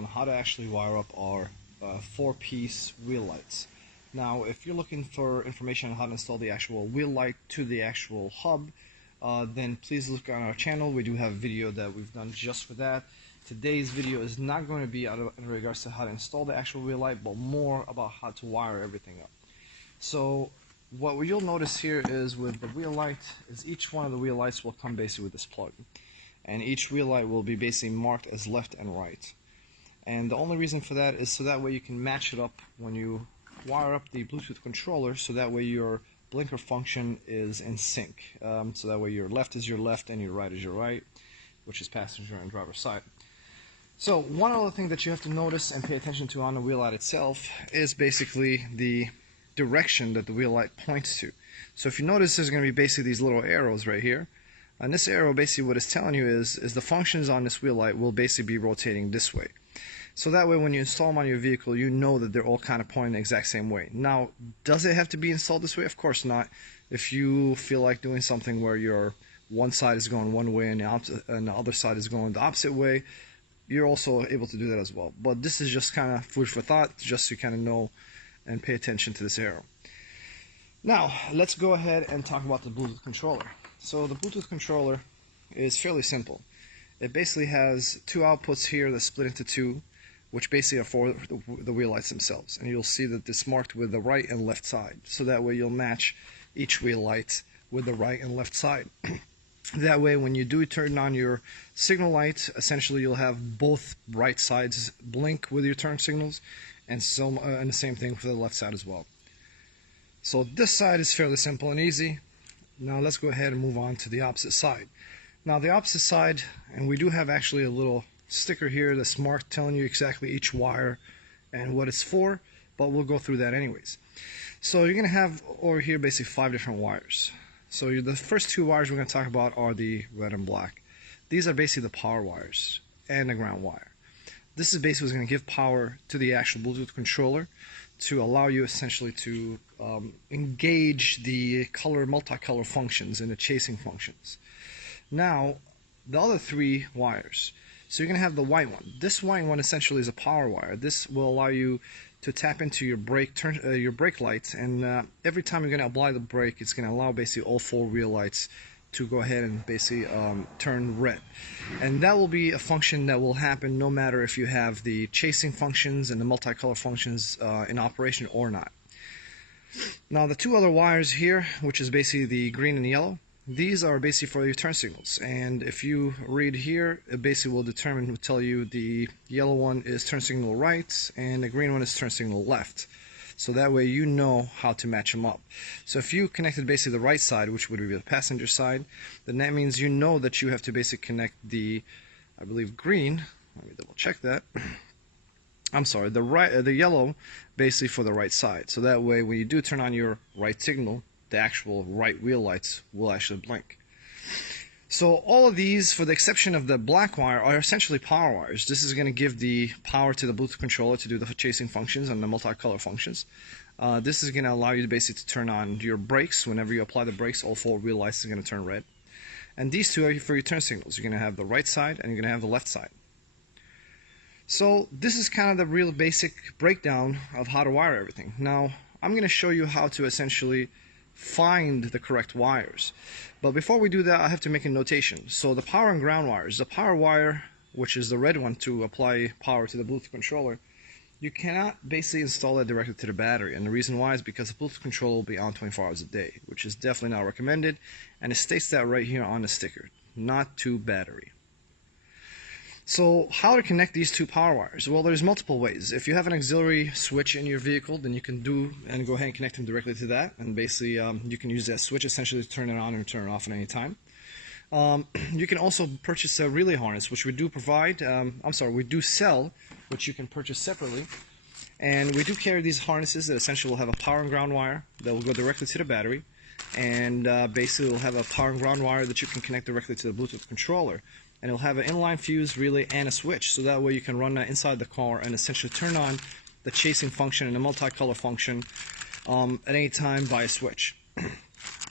on how to actually wire up our 4-piece wheel lights. Now, if you're looking for information on how to install the actual wheel light to the actual hub, then please look on our channel. We do have a video that we've done just for that. Today's video is not going to be in regards to how to install the actual wheel light, but more about how to wire everything up. So what you'll notice here is with the wheel light is each one of the wheel lights will come basically with this plug, and each wheel light will be basically marked as left and right. And the only reason for that is so that way you can match it up when you wire up the Bluetooth controller, so that way your blinker function is in sync. So that way your left is your left and your right is your right, which is passenger and driver side. So one other thing that you have to notice and pay attention to on the wheel light itself is basically the direction that the wheel light points to. So if you notice, there's going to be basically these little arrows right here. And this arrow basically what it's telling you is the functions on this wheel light will basically be rotating this way. So that way when you install them on your vehicle, you know that they're all kind of pointing the exact same way. Now, does it have to be installed this way? Of course not. If you feel like doing something where your one side is going one way and the other side is going the opposite way, you're also able to do that as well. But this is just kind of food for thought, just so you kind of know and pay attention to this arrow. Now, let's go ahead and talk about the Bluetooth controller. So the Bluetooth controller is fairly simple. It basically has two outputs here that split into two, which basically are for the wheel lights themselves. And you'll see that it's marked with the right and left side. So that way you'll match each wheel light with the right and left side. That way when you do turn on your signal light, essentially you'll have both right sides blink with your turn signals, and the same thing for the left side as well. So this side is fairly simple and easy. Now let's go ahead and move on to the opposite side. Now the opposite side, and we do have actually a little sticker here that's marked telling you exactly each wire and what it's for, but we'll go through that anyways. So you're going to have over here basically 5 different wires. So the first 2 wires we're going to talk about are the red and black. These are basically the power wires and the ground wire. This is basically what's going to give power to the actual Bluetooth controller to allow you essentially to engage the multicolor functions and the chasing functions. Now, the other 3 wires. So you're going to have the white one. This white one essentially is a power wire. This will allow you to tap into your brake lights, and every time you're going to apply the brake, it's going to allow basically all 4 wheel lights to go ahead and basically turn red. And that will be a function that will happen no matter if you have the chasing functions and the multicolor functions in operation or not. Now the 2 other wires here, which is basically the green and the yellow, these are basically for your turn signals. And if you read here, it basically will tell you the yellow one is turn signal right and the green one is turn signal left. So that way you know how to match them up. So if you connected basically the right side, which would be the passenger side, then that means you know that you have to basically connect the, I believe, green. Let me double check that. I'm sorry, the yellow basically for the right side. So that way when you do turn on your right signal, the actual right wheel lights will actually blink. So all of these, for the exception of the black wire, are essentially power wires. This is going to give the power to the Bluetooth controller to do the chasing functions and the multicolor functions. This is going to allow you to basically to turn on your brakes. Whenever you apply the brakes, all 4 wheel lights are going to turn red. And these 2 are for your turn signals. You're going to have the right side and you're going to have the left side. So this is kind of the real basic breakdown of how to wire everything. Now I'm going to show you how to essentially find the correct wires. But before we do that, I have to make a notation. So the power and ground wires, the power wire, which is the red one to apply power to the Bluetooth controller, you cannot basically install it directly to the battery. And the reason why is because the Bluetooth controller will be on 24 hours a day, which is definitely not recommended. And it states that right here on the sticker, not to battery. So how to connect these 2 power wires? Well, there's multiple ways. If you have an auxiliary switch in your vehicle, then you can go ahead and connect them directly to that, and basically you can use that switch essentially to turn it on and turn it off at any time. You can also purchase a relay harness, which we do provide. We do sell, which you can purchase separately. And we do carry these harnesses that essentially will have a power and ground wire that will go directly to the battery, and basically will have a power and ground wire that you can connect directly to the Bluetooth controller. And it'll have an inline fuse, relay, and a switch, so that way you can run that inside the car and essentially turn on the chasing function and the multicolor function at any time by a switch.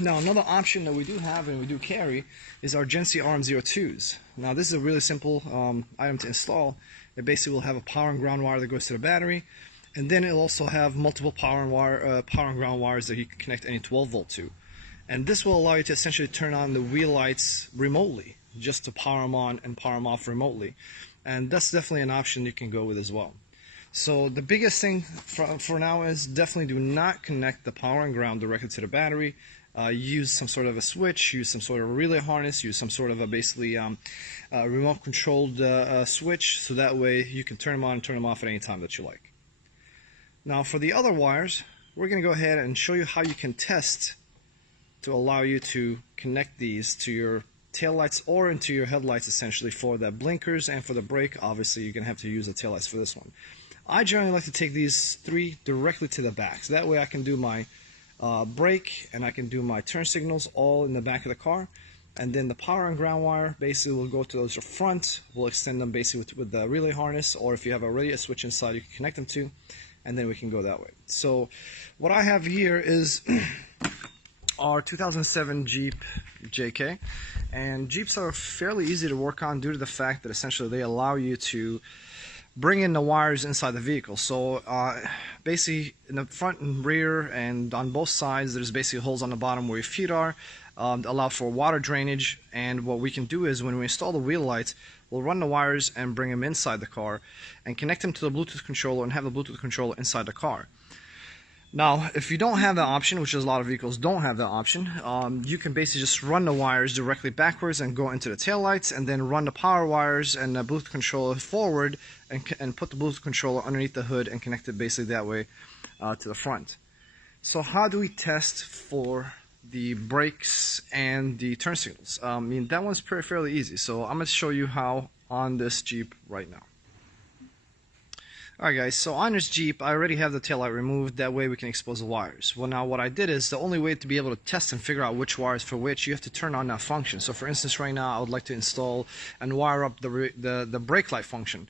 Now another option that we do have and we do carry is our Gen C RM02s. Now this is a really simple item to install, It basically will have a power and ground wire that goes to the battery, and then it'll also have multiple power and ground wires that you can connect any 12 volt to. And this will allow you to essentially turn on the wheel lights remotely, just to power them on and power them off remotely. And that's definitely an option you can go with as well. So the biggest thing for now is definitely do not connect the power and ground directly to the battery. Use some sort of a switch, use some sort of a relay harness, use some sort of a basically remote controlled switch, so that way you can turn them on and turn them off at any time that you like. Now for the other wires, we're going to go ahead and show you how you can test to allow you to connect these to your taillights or into your headlights, essentially for the blinkers and for the brake. Obviously you're going to have to use the taillights for this one. I generally like to take these three directly to the back, so that way I can do my brake and I can do my turn signals all in the back of the car. And then the power and ground wire basically will go to those front. We'll extend them basically with the relay harness, or if you have already a switch inside, you can connect them to, and then we can go that way. So what I have here is our 2007 Jeep JK, and Jeeps are fairly easy to work on due to the fact that essentially they allow you to bring in the wires inside the vehicle. So basically in the front and rear and on both sides, there's basically holes on the bottom where your feet are, allow for water drainage. And what we can do is when we install the wheel lights, we'll run the wires and bring them inside the car and connect them to the Bluetooth controller and have the Bluetooth controller inside the car. Now, if you don't have that option, which is a lot of vehicles don't have that option, you can basically just run the wires directly backwards and go into the taillights, and then run the power wires and the Bluetooth controller forward and put the Bluetooth controller underneath the hood and connect it basically that way to the front. So how do we test for the brakes and the turn signals? I mean, that one's fairly easy. So I'm going to show you how on this Jeep right now. Alright guys, so on this Jeep, I already have the taillight removed, that way we can expose the wires. Well, now what I did is, the only way to be able to test and figure out which wires for which, you have to turn on that function. So for instance, right now I would like to install and wire up the brake light function.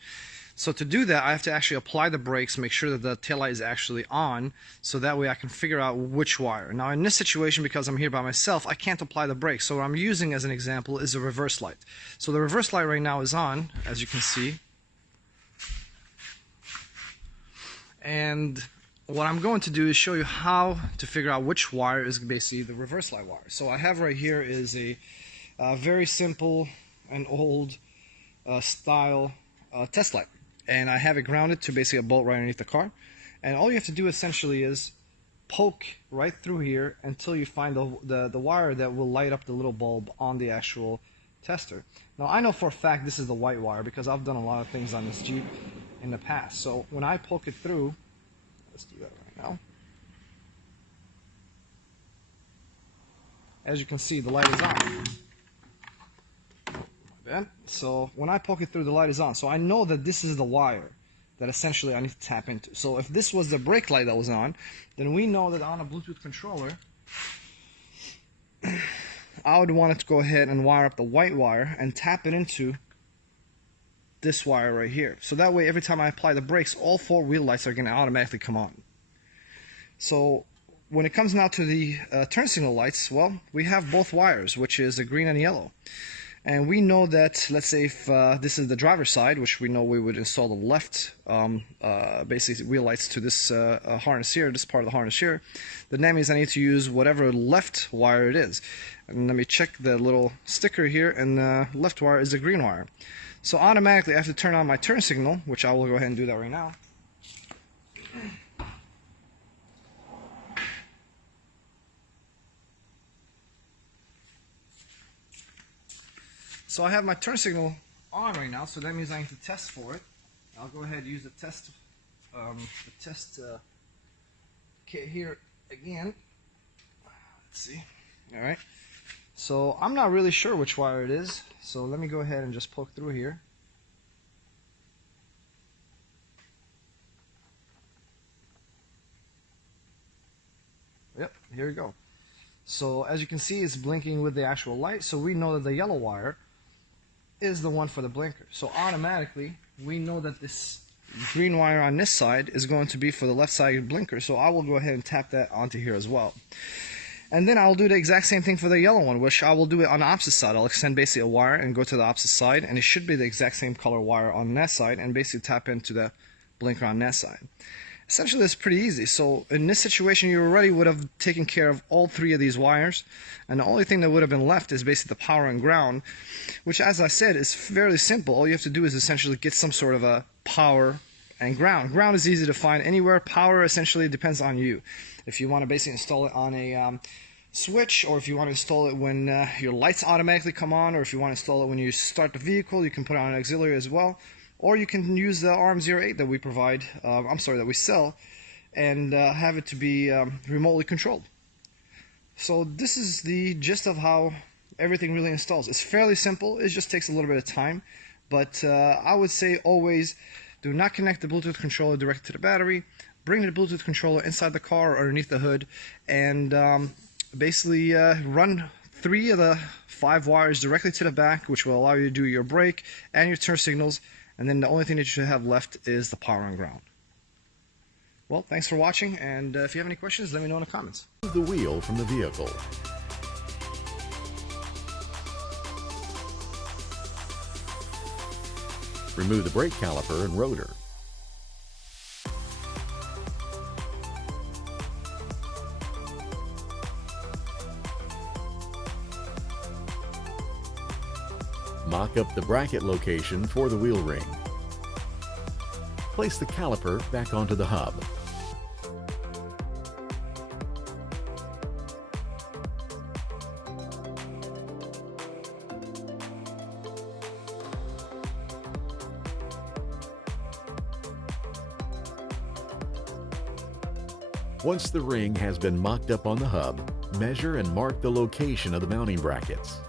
So to do that, I have to actually apply the brakes, make sure that the taillight is actually on, so that way I can figure out which wire. Now in this situation, because I'm here by myself, I can't apply the brakes. So what I'm using as an example is a reverse light. So the reverse light right now is on, as you can see. And what I'm going to do is show you how to figure out which wire is basically the reverse light wire. So I have right here is a very simple and old style test light. And I have it grounded to basically a bolt right underneath the car. And all you have to do essentially is poke right through here until you find the wire that will light up the little bulb on the actual tester. Now I know for a fact this is the white wire because I've done a lot of things on this Jeep in the past. So when I poke it through, let's do that right now. As you can see, the light is on. So when I poke it through, the light is on. So I know that this is the wire that essentially I need to tap into. So if this was the brake light that was on, then we know that on a Bluetooth controller, I would want it to go ahead and wire up the white wire and tap it into this wire right here. So that way every time I apply the brakes, all four wheel lights are going to automatically come on. So when it comes now to the turn signal lights, well, we have both wires, which is the green and yellow. And we know that, let's say if this is the driver's side, which we know we would install the left basically wheel lights to this harness here, this part of the harness here, then that means I need to use whatever left wire it is. And let me check the little sticker here, and the left wire is the green wire. So automatically I have to turn on my turn signal, which I will go ahead and do that right now. So I have my turn signal on right now, so that means I need to test for it. I'll go ahead and use the test kit here again. Let's see. Alright. So I'm not really sure which wire it is, so let me go ahead and just poke through here. Yep, here we go. So as you can see, it's blinking with the actual light, so we know that the yellow wire is the one for the blinker. So automatically we know that this green wire on this side is going to be for the left side blinker, so I will go ahead and tap that onto here as well. And then I'll do the exact same thing for the yellow one, which I will do it on the opposite side. I'll extend basically a wire and go to the opposite side, and it should be the exact same color wire on that side, and basically tap into the blinker on that side. Essentially, it's pretty easy. So in this situation, you already would have taken care of all three of these wires, and the only thing that would have been left is basically the power and ground, which, as I said, is fairly simple. All you have to do is essentially get some sort of a power and ground. Ground is easy to find anywhere. Power essentially depends on you. If you want to basically install it on a switch, or if you want to install it when your lights automatically come on, or if you want to install it when you start the vehicle, you can put it on an auxiliary as well. Or you can use the RM08 that we provide, that we sell, and have it to be remotely controlled. So this is the gist of how everything really installs. It's fairly simple. It just takes a little bit of time, but I would say always do not connect the Bluetooth controller directly to the battery. Bring the Bluetooth controller inside the car or underneath the hood, and basically run 3 of the 5 wires directly to the back, which will allow you to do your brake and your turn signals, and then the only thing that you should have left is the power and ground. Well, thanks for watching, and if you have any questions, let me know in the comments. Remove the wheel from the vehicle. Remove the brake caliper and rotor. Mock up the bracket location for the wheel ring. Place the caliper back onto the hub. Once the ring has been mocked up on the hub, measure and mark the location of the mounting brackets.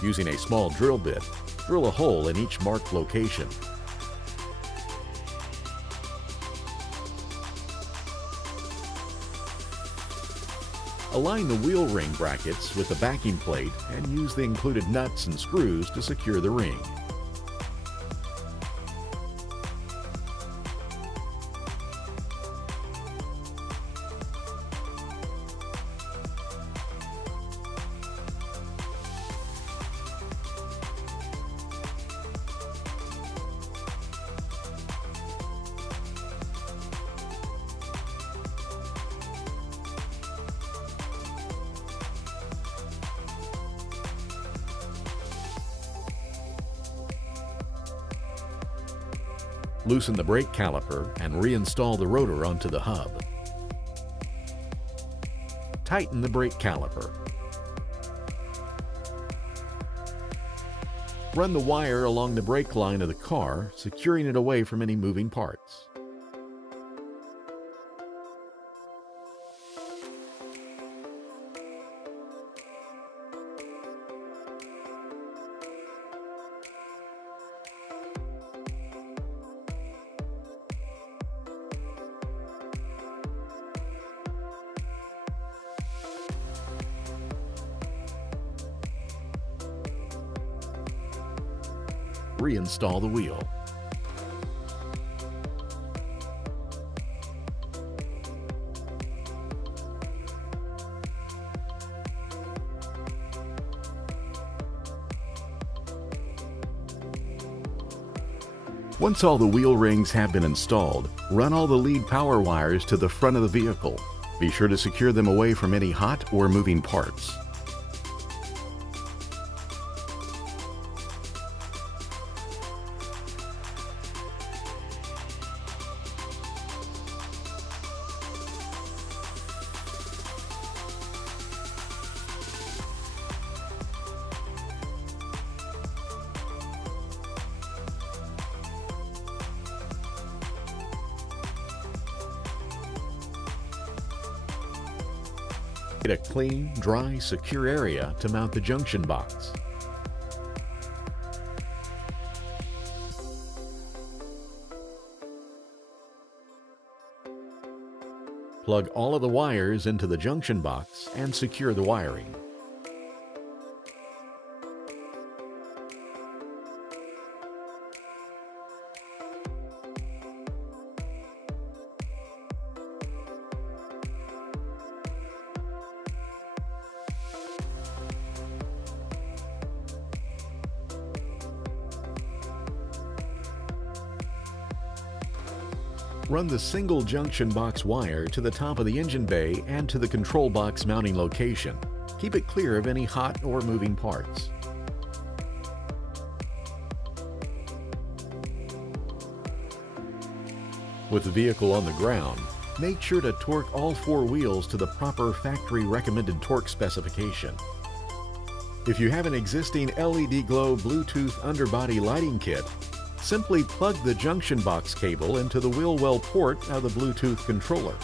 Using a small drill bit, drill a hole in each marked location. Align the wheel ring brackets with the backing plate and use the included nuts and screws to secure the ring. Loosen the brake caliper and reinstall the rotor onto the hub. Tighten the brake caliper. Run the wire along the brake line of the car, securing it away from any moving parts. Reinstall the wheel. Once all the wheel rings have been installed, run all the lead power wires to the front of the vehicle. Be sure to secure them away from any hot or moving parts. Get a clean, dry, secure area to mount the junction box. Plug all of the wires into the junction box and secure the wiring. Run the single junction box wire to the top of the engine bay and to the control box mounting location. Keep it clear of any hot or moving parts. With the vehicle on the ground, make sure to torque all 4 wheels to the proper factory recommended torque specification. If you have an existing LED glow Bluetooth underbody lighting kit, simply plug the junction box cable into the wheel well port of the Bluetooth controller.